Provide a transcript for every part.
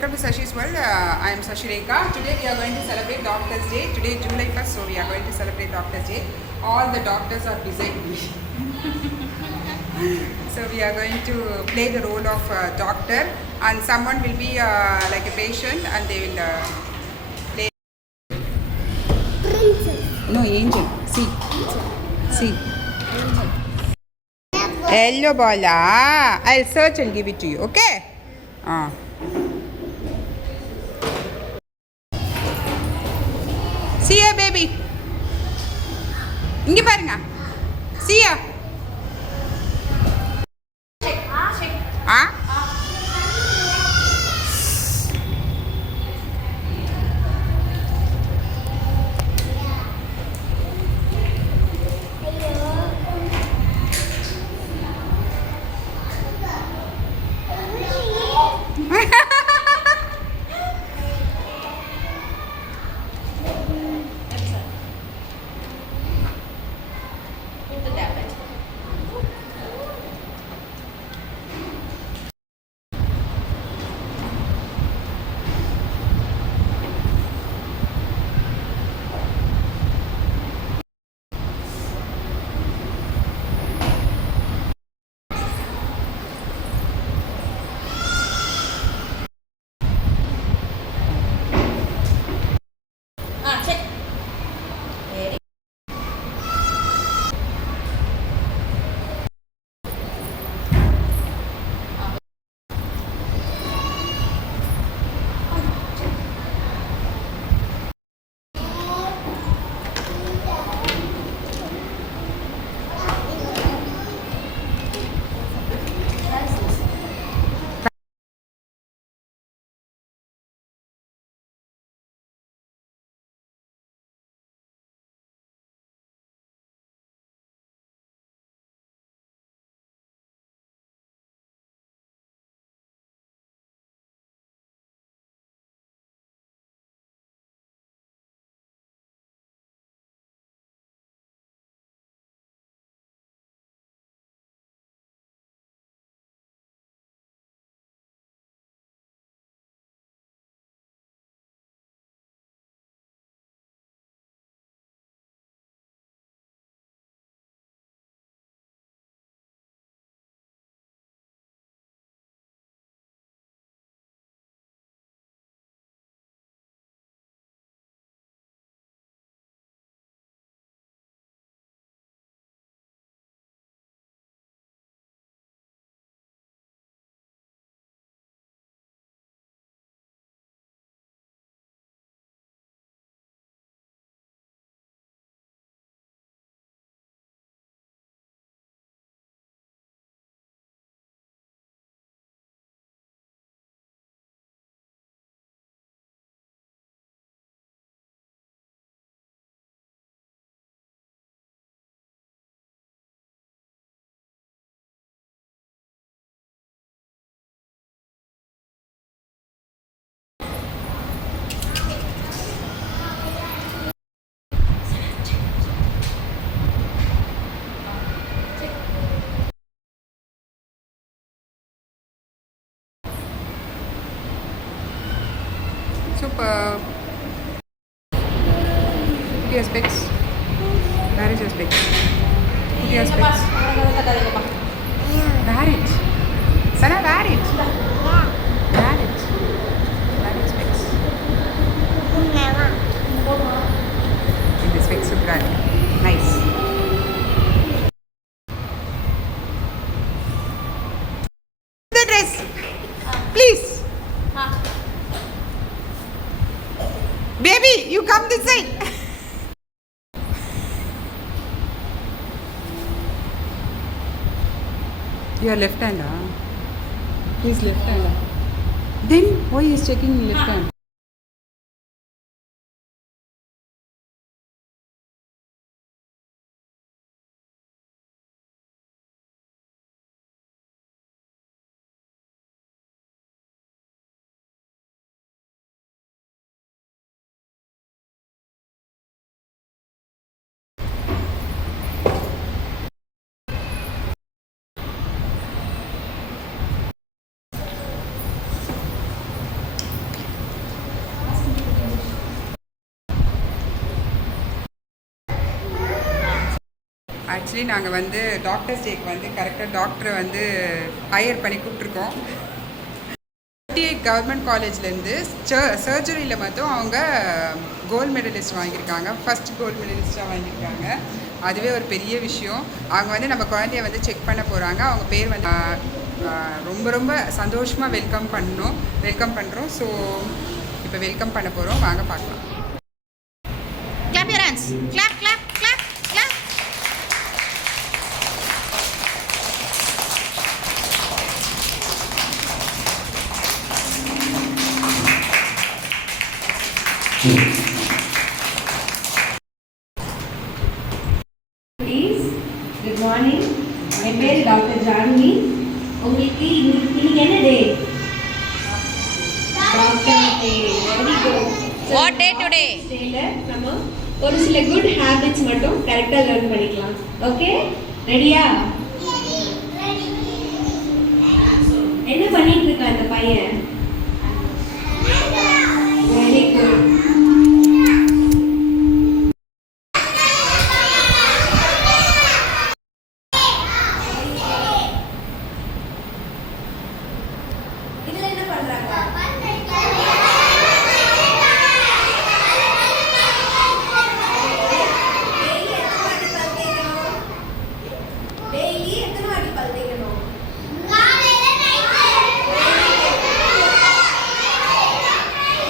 welcome to Sashi's World. I am Sashi Rekha. Today we are going to celebrate Doctor's Day. Today July 1st, so we are going to celebrate Doctor's Day. All the doctors are beside me. So we are going to play the role of doctor, and someone will be like a patient, and they will play. Princess. No, angel. See. See. Hello, Bola. I'll search and give it to you. Okay? See ya, baby. இங்க பாருங்க. See ya. Ah Super. Put your specs. Where is your specs? Put your specs. Wear it. Sana, wear it. Wear it. Wear it specs. The specs look good. Nice. The dress. Please. Baby, you come this side. Your left hand, His left hand. Then why is checking left hand? Actually நாங்கள் வந்து டாக்டர்ஸ் டேக்கு வந்து கரெக்டாக டாக்டரை வந்து ஹையர் பண்ணி கூப்பிட்ருக்கோம். 38 கவர்மெண்ட் காலேஜ்லேருந்து சர்ஜரியில் மட்டும் அவங்க கோல்டு மெடலிஸ்ட் வாங்கியிருக்காங்க. ஃபஸ்ட் கோல்டு மெடலிஸ்ட்டாக வாங்கியிருக்காங்க. அதுவே ஒரு பெரிய விஷயம். அவங்க வந்து நம்ம குழந்தைய வந்து செக் பண்ண போகிறாங்க. அவங்க பேர் வந்து ரொம்ப ரொம்ப சந்தோஷமாக வெல்கம் பண்ணுறோம். ஸோ இப்போ வெல்கம் பண்ண போகிறோம். வாங்க பார்க்கலாம். Clap your hands. Clap, clap, clap, clap. Please, good morning. என் பேர் டாக்டர் ஜான்வி. உங்களுக்கு இன்னைக்கு என்ன day? Doctor day. Very good. What day today? டேல நம்ம ஒரு சில குட் ஹேபிட்ஸ் மட்டும் கரெக்டாக லேர்ன் பண்ணிக்கலாம். ஓகே, ரெடியா? என்ன பண்ணிட்டு இருக்கா அந்த பையன்? Very good. இதுல என்ன பண்றாங்க? டெய்லி எத்தனை வாட்டி பல் தேய்க்கணும்?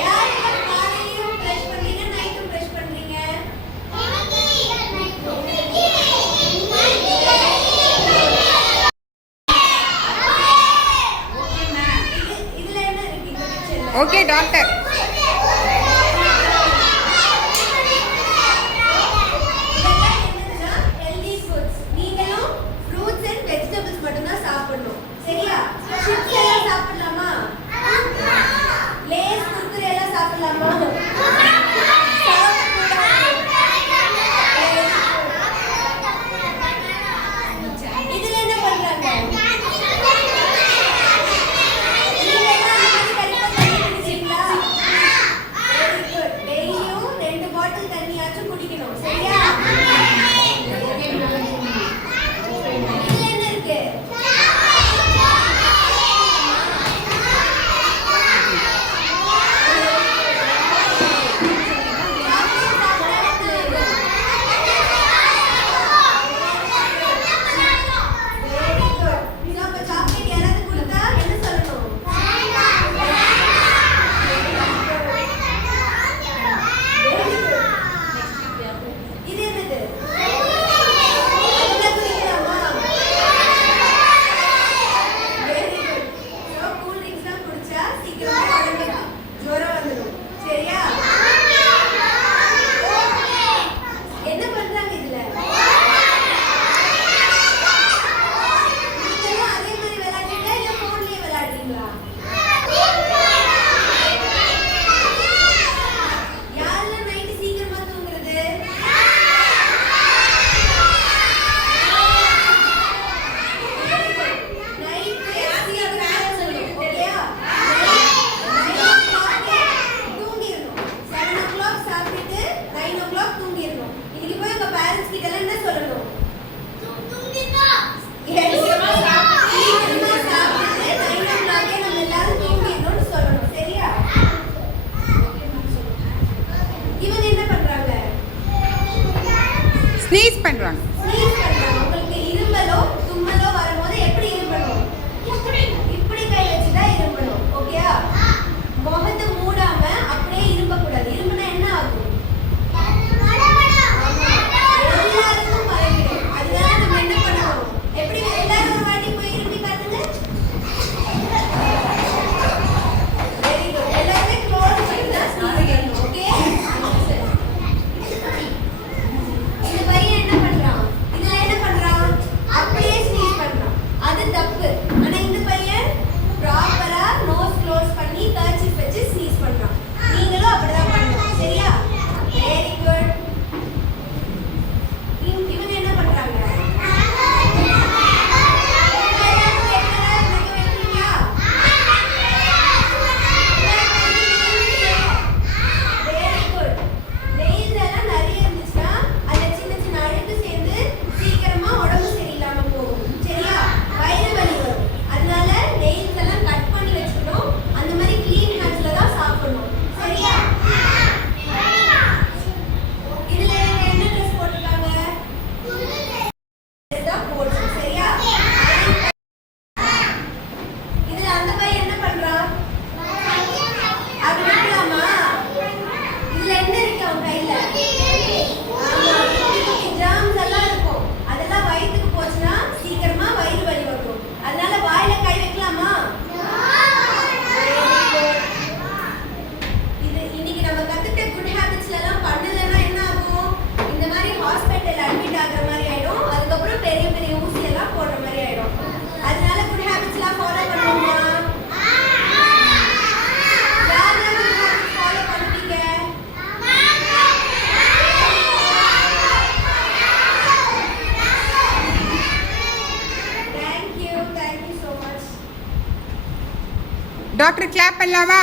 யாரெல்லாம் காலையிலும் பிரஷ் பண்றீங்க, நைட்டும் பிரஷ் பண்றீங்க? இதுல என்ன இருக்கு இந்த பிக்சர்ல? Okay doctor. இதெல்லாம் என்னதுன்னா ஹெல்தி ஃபுட்ஸ். நீங்களும் ஃப்ரூட்ஸ் அண்ட் வெஜிடபிள்ஸ் மட்டும் தான் சாப்பிடணும். சரியா? சிப்ஸ் எல்லாம் சாப்பிடலாமா? லேஸ் குர்குரே எல்லாம் சாப்பிடலாமா? இதுல என்ன பண்றாங்க? டெய்லியும் 2 பாட்டில் தண்ணியாச்சும் குடிக்கணும். சரியா? இதுல என்ன இருக்கு? டாக்டர் கிளாப் பண்ணலாமா?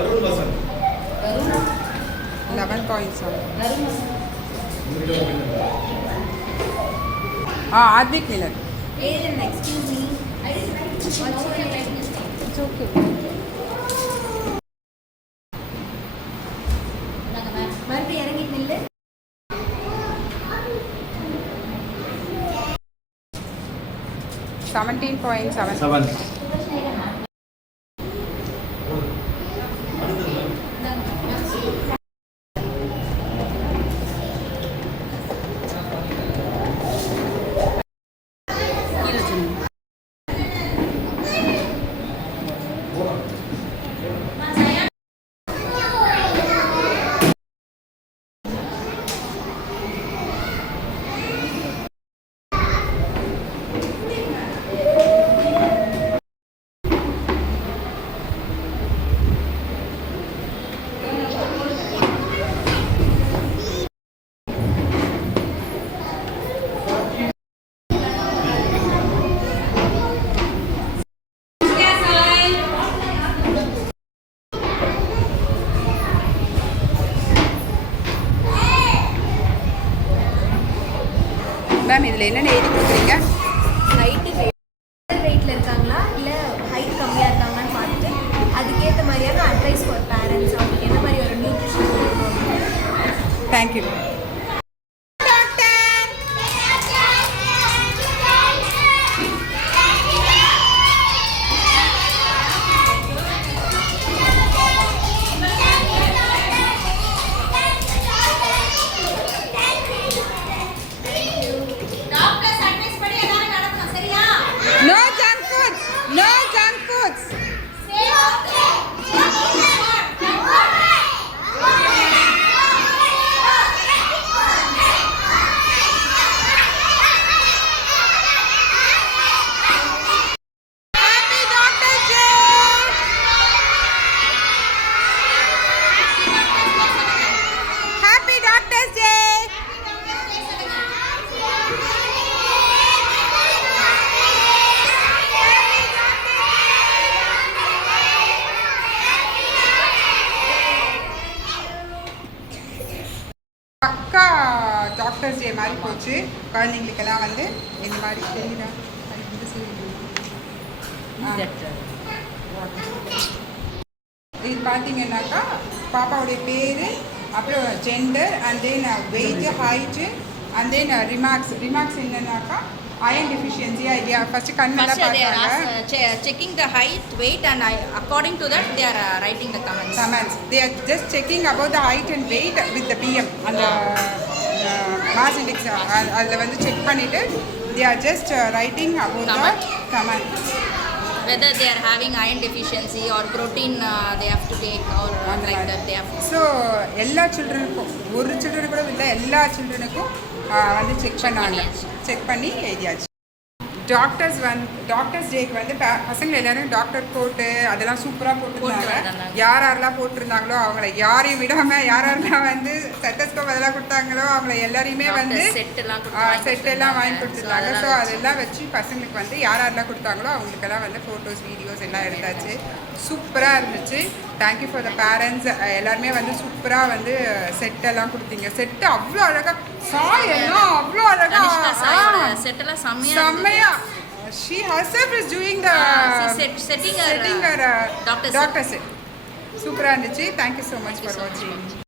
அருண் வசந்த் 11 coins. Advik Miller. Aiden, excuse me. What's your name? It's okay. மறுபடியும் இறங்கிட்டு நில்லு. $17.7. 7 மேம் இதில் என்னென்ன எழுதி கொடுக்குறீங்க? ஹைட்டு வெயிட்ல இருக்காங்களா இல்லை ஹைட் கம்மியாக இருக்காங்களான்னு பார்த்துட்டு அதுக்கேற்ற மாதிரியான அட்வைஸ் ஃபார் பேரண்ட்ஸ், அவங்களுக்கு என்ன மாதிரி ஒரு நியூட்ரிஷன் கொடுக்கணும். Thank you. No junk foods. No junk foods. Happy Doctor's Day. Happy Doctor's Day. பக்கா டாக்டர்ஸ் டே மாதிரி போச்சு. குழந்தைங்களுக்கெல்லாம் வந்து இந்த மாதிரி தெரியுதா? இது பார்த்தீங்கன்னாக்கா பாப்பாவுடைய பேர், அப்புறம் gender, and then weight, height, and then remarks என்னன்னாக்கா அயன் டெஃபிஷியன்சி ஐடியா ஃபர்ஸ்ட் கண்ணெல்லாம் பார்த்தாங்க. checking the height, weight, and according to that they are writing the comments. Comments. They are just checking about the height and weight with the BM and the mass index. அதில் வந்து செக் பண்ணிவிட்டு they are just writing about Comment. the comment. Whether they are having iron deficiency or protein they have to take or like that they have. So எல்லா சில்ட்ரனுக்கும், ஒரு சில்ட்ரனு கூட இல்லை, எல்லா சில்ட்ரனுக்கும் வந்து செக் பண்ணாங்க. செக் பண்ணி எழுதியாச்சு. டாக்டர்ஸ் டேக்கு வந்து பசங்களை எல்லாரும் டாக்டர் கோட்டு அதெல்லாம் சூப்பராக போட்டுருந்தாங்க. யாரெல்லாம் போட்டிருந்தாங்களோ அவங்கள யாரையும் விடாமல், யாரெல்லாம் வந்து ஸ்டெத்தஸ்கோப் அதெல்லாம் கொடுத்தாங்களோ அவங்கள எல்லாரையுமே வந்து செட்டெல்லாம் வாங்கி கொடுத்துருந்தாங்க. ஸோ அதெல்லாம் வச்சு பசங்களுக்கு வந்து யாரெல்லாம் கொடுத்தாங்களோ அவங்களுக்கெல்லாம் வந்து ஃபோட்டோஸ், வீடியோஸ் எல்லாம் எடுத்தாச்சு. சூப்பராக இருந்துச்சு. Thank you for the parents. எல்லாருமே வந்து சூப்பராக வந்து செட்டெல்லாம் கொடுத்தீங்க. செட்டு அவ்வளோ அழகாக, சாயெல்லாம் அவ்வளோ அழகாக செட்டெல்லாம் செம்மையா. She herself is doing the setting her doctor set. சூப்பராக இருந்துச்சு. தேங்க்யூ ஸோ மச் ஃபார் வாட்சிங்.